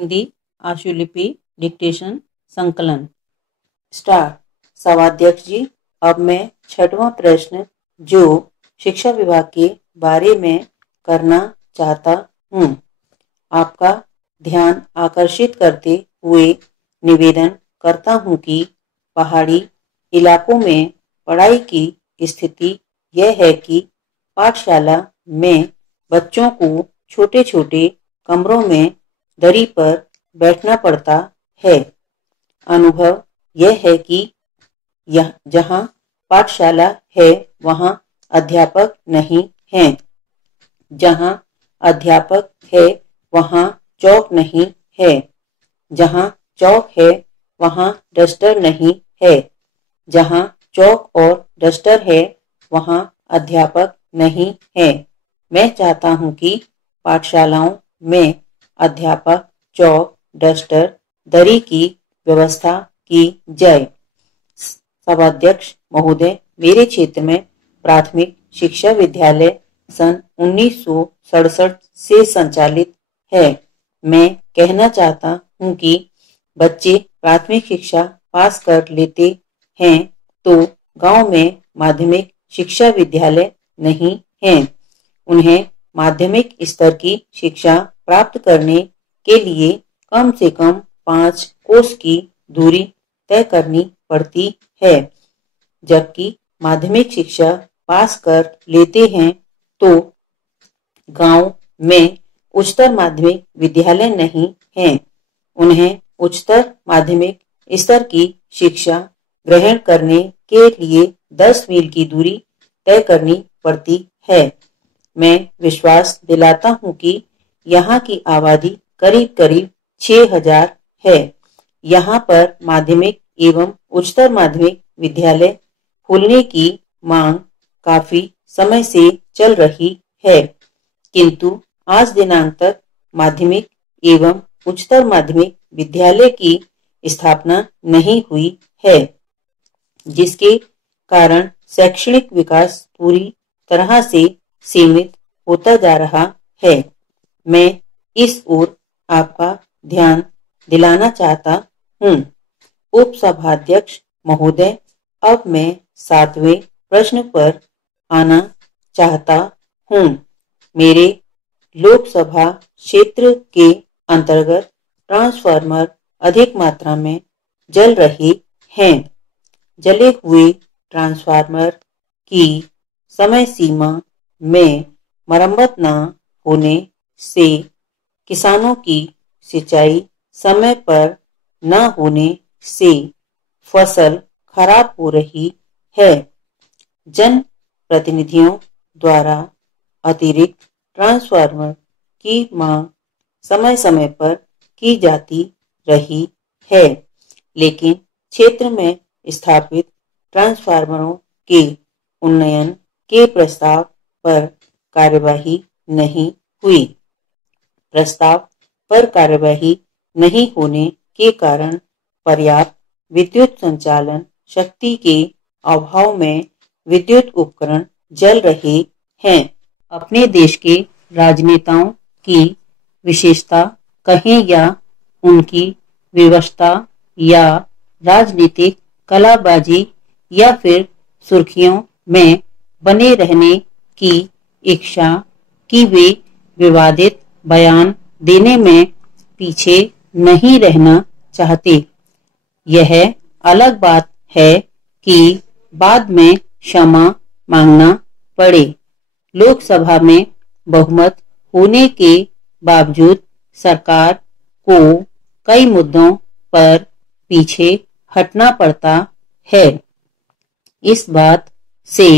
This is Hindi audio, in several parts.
हिंदी आशुलिपि डिक्टेशन संकलन स्टार। सभाध्यक्ष जी, अब मैं छठवां प्रश्न जो शिक्षा विभाग के बारे में करना चाहता हूँ, आपका ध्यान आकर्षित करते हुए निवेदन करता हूँ कि पहाड़ी इलाकों में पढ़ाई की स्थिति यह है कि पाठशाला में बच्चों को छोटे छोटे कमरों में दरी पर बैठना पड़ता है। अनुभव यह है कि जहाँ पाठशाला है वहाँ अध्यापक नहीं हैं, जहाँ अध्यापक है वहाँ चौक नहीं है, जहाँ चौक है वहाँ डस्टर नहीं है, जहाँ चौक और डस्टर है वहाँ अध्यापक नहीं है। मैं चाहता हूँ कि पाठशालाओं में अध्यापक, चौक, डस्टर, दरी की व्यवस्था की जाए। सभाध्यक्ष महोदय, मेरे क्षेत्र में प्राथमिक शिक्षा विद्यालय सन 1967 से संचालित है। मैं कहना चाहता हूँ कि बच्चे प्राथमिक शिक्षा पास कर लेते हैं तो गांव में माध्यमिक शिक्षा विद्यालय नहीं हैं। उन्हें माध्यमिक स्तर की शिक्षा प्राप्त करने के लिए कम से कम 5 कोस की दूरी तय करनी पड़ती है। जबकि माध्यमिक शिक्षा पास कर लेते हैं तो गांव में उच्चतर माध्यमिक विद्यालय नहीं हैं। उन्हें उच्चतर माध्यमिक स्तर की शिक्षा ग्रहण करने के लिए 10 मील की दूरी तय करनी पड़ती है। मैं विश्वास दिलाता हूँ कि यहाँ की आबादी करीब करीब 6000 है। यहाँ पर माध्यमिक एवं उच्चतर माध्यमिक विद्यालय खोलने की मांग काफी समय से चल रही है, किंतु आज दिनांक तक माध्यमिक एवं उच्चतर माध्यमिक विद्यालय की स्थापना नहीं हुई है, जिसके कारण शैक्षणिक विकास पूरी तरह से सीमित होता जा रहा है। मैं इस ओर आपका ध्यान दिलाना चाहता हूँ। उप सभाध्यक्ष महोदय, अब मैं 7वें प्रश्न पर आना चाहता हूँ। मेरे लोकसभा क्षेत्र के अंतर्गत ट्रांसफार्मर अधिक मात्रा में जल रहे हैं। जले हुए ट्रांसफार्मर की समय सीमा में मरम्मत न होने से किसानों की सिंचाई समय पर न होने से फसल खराब हो रही है। जन प्रतिनिधियों द्वारा अतिरिक्त ट्रांसफार्मर की मांग समय समय पर की जाती रही है, लेकिन क्षेत्र में स्थापित ट्रांसफार्मरों के उन्नयन के प्रस्ताव पर कार्यवाही नहीं हुई। प्रस्ताव पर कार्यवाही नहीं होने के कारण पर्याप्त विद्युत संचालन शक्ति के अभाव में विद्युत उपकरण जल रहे हैं। अपने देश के राजनेताओं की विशेषता कहें या उनकी विवशता या राजनीतिक कलाबाजी या फिर सुर्खियों में बने रहने की इच्छा कि वे विवादित बयान देने में पीछे नहीं रहना चाहते। यह अलग बात है कि बाद में क्षमा मांगना पड़े। लोकसभा में बहुमत होने के बावजूद सरकार को कई मुद्दों पर पीछे हटना पड़ता है। इस बात से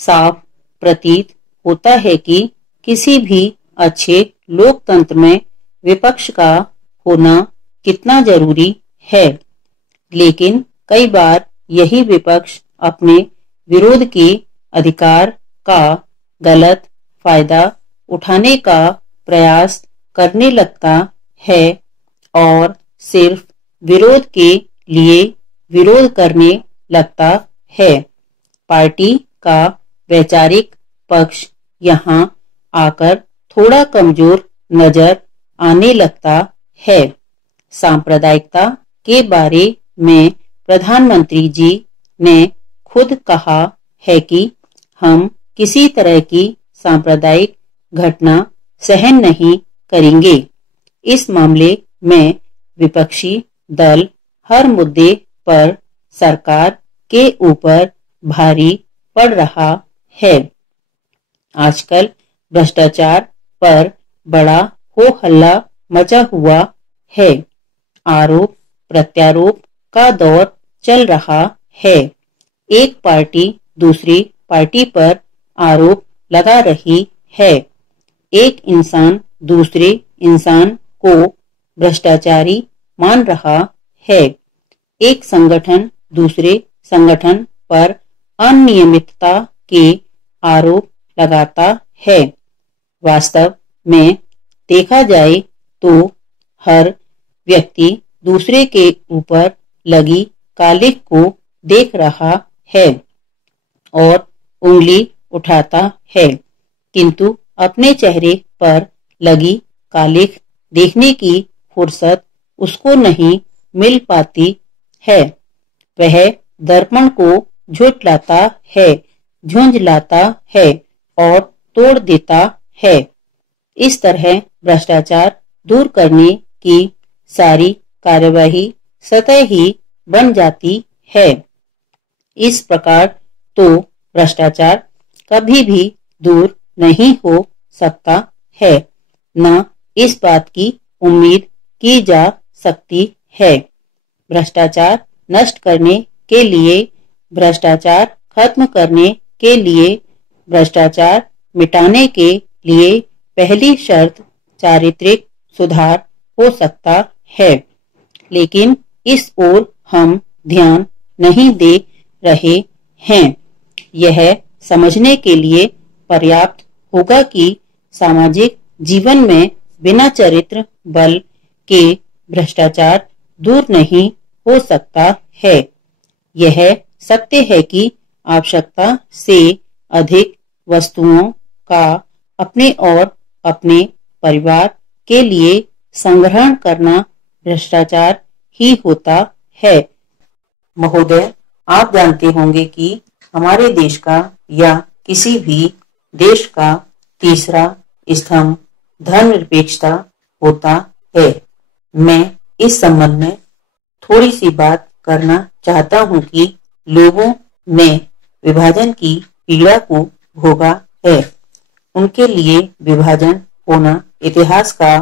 साफ प्रतीत होता है कि किसी भी अच्छे लोकतंत्र में विपक्ष का होना कितना जरूरी है, लेकिन कई बार यही विपक्ष अपने विरोध के अधिकार का गलत फायदा उठाने का प्रयास करने लगता है और सिर्फ विरोध के लिए विरोध करने लगता है। पार्टी का वैचारिक पक्ष यहाँ आकर थोड़ा कमजोर नजर आने लगता है। सांप्रदायिकता के बारे में प्रधानमंत्री जी ने खुद कहा है कि हम किसी तरह की सांप्रदायिक घटना सहन नहीं करेंगे। इस मामले में विपक्षी दल हर मुद्दे पर सरकार के ऊपर भारी पड़ रहा है। आजकल भ्रष्टाचार पर बड़ा हो हल्ला मचा हुआ है। आरोप प्रत्यारोप का दौर चल रहा है। एक पार्टी दूसरी पार्टी पर आरोप लगा रही है। एक इंसान दूसरे इंसान को भ्रष्टाचारी मान रहा है। एक संगठन दूसरे संगठन पर अनियमितता के आरोप लगाता है। वास्तव में देखा जाए तो हर व्यक्ति दूसरे के ऊपर लगी कालिख को देख रहा है और उंगली उठाता है, किंतु अपने चेहरे पर लगी कालिख देखने की फुर्सत उसको नहीं मिल पाती है। वह दर्पण को झुठलाता है, झुंझलाता है और तोड़ देता है। इस तरह भ्रष्टाचार दूर करने की सारी कार्यवाही सतह ही बन जाती है। इस प्रकार तो भ्रष्टाचार कभी भी दूर नहीं हो सकता है, न इस बात की उम्मीद की जा सकती है। भ्रष्टाचार नष्ट करने के लिए, भ्रष्टाचार खत्म करने के लिए, भ्रष्टाचार मिटाने के लिए पहली शर्त चारित्रिक सुधार हो सकता है। लेकिन इस ओर हम ध्यान नहीं दे रहे हैं। यह समझने के लिए पर्याप्त होगा कि सामाजिक जीवन में बिना चरित्र बल के भ्रष्टाचार दूर नहीं हो सकता है। यह सत्य है कि आवश्यकता से अधिक वस्तुओं का अपने और अपने परिवार के लिए संग्रहण करना भ्रष्टाचार ही होता है। महोदय, आप जानते होंगे कि हमारे देश का या किसी भी देश का तीसरा स्तंभ धर्मनिरपेक्षता होता है। मैं इस संबंध में थोड़ी सी बात करना चाहता हूं कि लोगों ने विभाजन की पीड़ा को भोगा है। उनके लिए विभाजन होना इतिहास का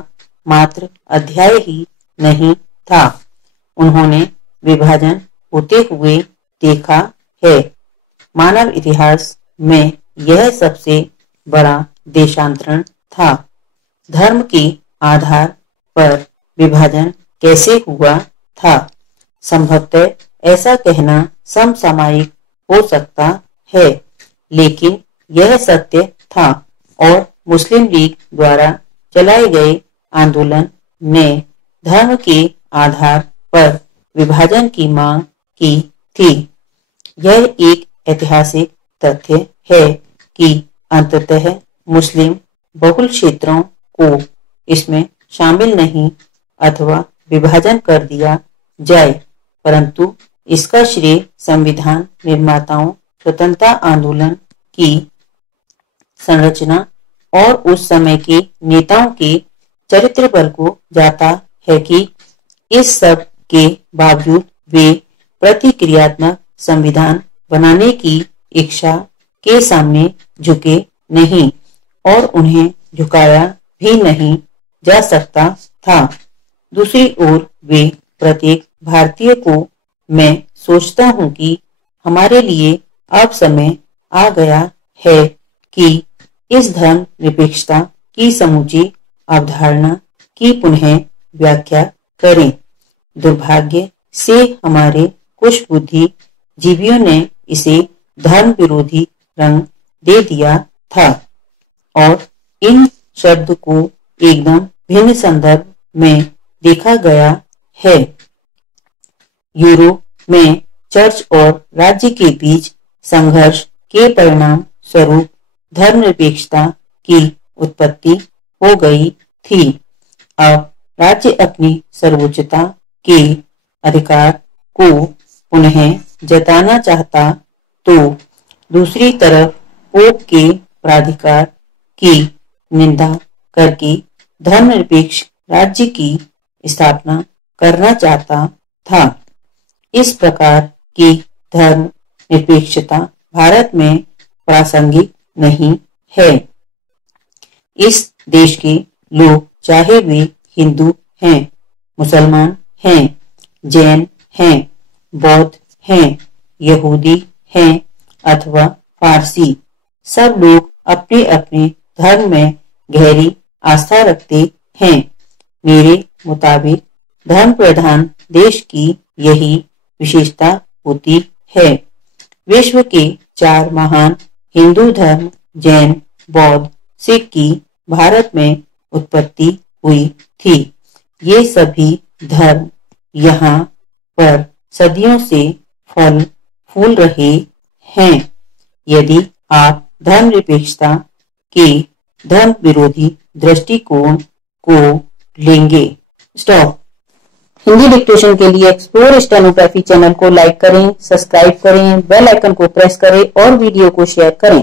मात्र अध्याय ही नहीं था। उन्होंने विभाजन होते हुए देखा है। मानव इतिहास में यह सबसे बड़ा देशांतरण था। धर्म के आधार पर विभाजन कैसे हुआ था? संभवतः ऐसा कहना समसामयिक हो सकता है, लेकिन यह सत्य था और मुस्लिम लीग द्वारा चलाए गए आंदोलन ने धर्म के आधार पर विभाजन की मांग की थी। यह एक ऐतिहासिक तथ्य है कि अंततः मुस्लिम बहुल क्षेत्रों को इसमें शामिल नहीं अथवा विभाजन कर दिया जाए, परंतु इसका श्रेय संविधान निर्माताओं, स्वतंत्रता आंदोलन की संरचना और उस समय के नेताओं के चरित्र बल को जाता है कि इस सब के बावजूद वे प्रतिक्रियात्मक संविधान बनाने की इच्छा के सामने झुके नहीं और उन्हें झुकाया भी नहीं जा सकता था। दूसरी ओर वे प्रत्येक भारतीय को मैं सोचता हूं कि हमारे लिए अब समय आ गया है कि इस धर्म निरपेक्षता की समूची अवधारणा की पुनः व्याख्या करें। दुर्भाग्य से हमारे कुछ बुद्धिजीवियों ने इसे धर्म विरोधी रंग दे दिया था और इन शब्द को एकदम भिन्न संदर्भ में देखा गया है। यूरोप में चर्च और राज्य के बीच संघर्ष के परिणाम स्वरूप धर्मनिरपेक्षता की उत्पत्ति हो गई थी। अब राज्य अपनी सर्वोच्चता के अधिकार को पुनः जताना चाहता तो दूसरी तरफ पोप के प्राधिकार की निंदा करके धर्मनिरपेक्ष राज्य की स्थापना करना चाहता था। इस प्रकार की धर्म निरपेक्षता भारत में प्रासंगिक नहीं है। इस देश के लोग चाहे वे हिंदू हैं, मुसलमान हैं, जैन हैं, बौद्ध हैं, यहूदी हैं अथवा फारसी, सब लोग अपने अपने धर्म में गहरी आस्था रखते हैं। मेरे मुताबिक धर्म प्रधान देश की यही विशेषता होती है। विश्व के 4 महान हिंदू धर्म जैन, बौद्ध, सिख की भारत में उत्पत्ति हुई थी। ये सभी धर्म यहाँ पर सदियों से फल फूल रहे हैं। यदि आप धर्मनिरपेक्षता के धर्म विरोधी दृष्टिकोण को लेंगे। स्टॉप। हिंदी डिक्टेशन के लिए एक्सप्लोर स्टेनोग्राफी चैनल को लाइक करें, सब्सक्राइब करें, बेल आइकन को प्रेस करें और वीडियो को शेयर करें।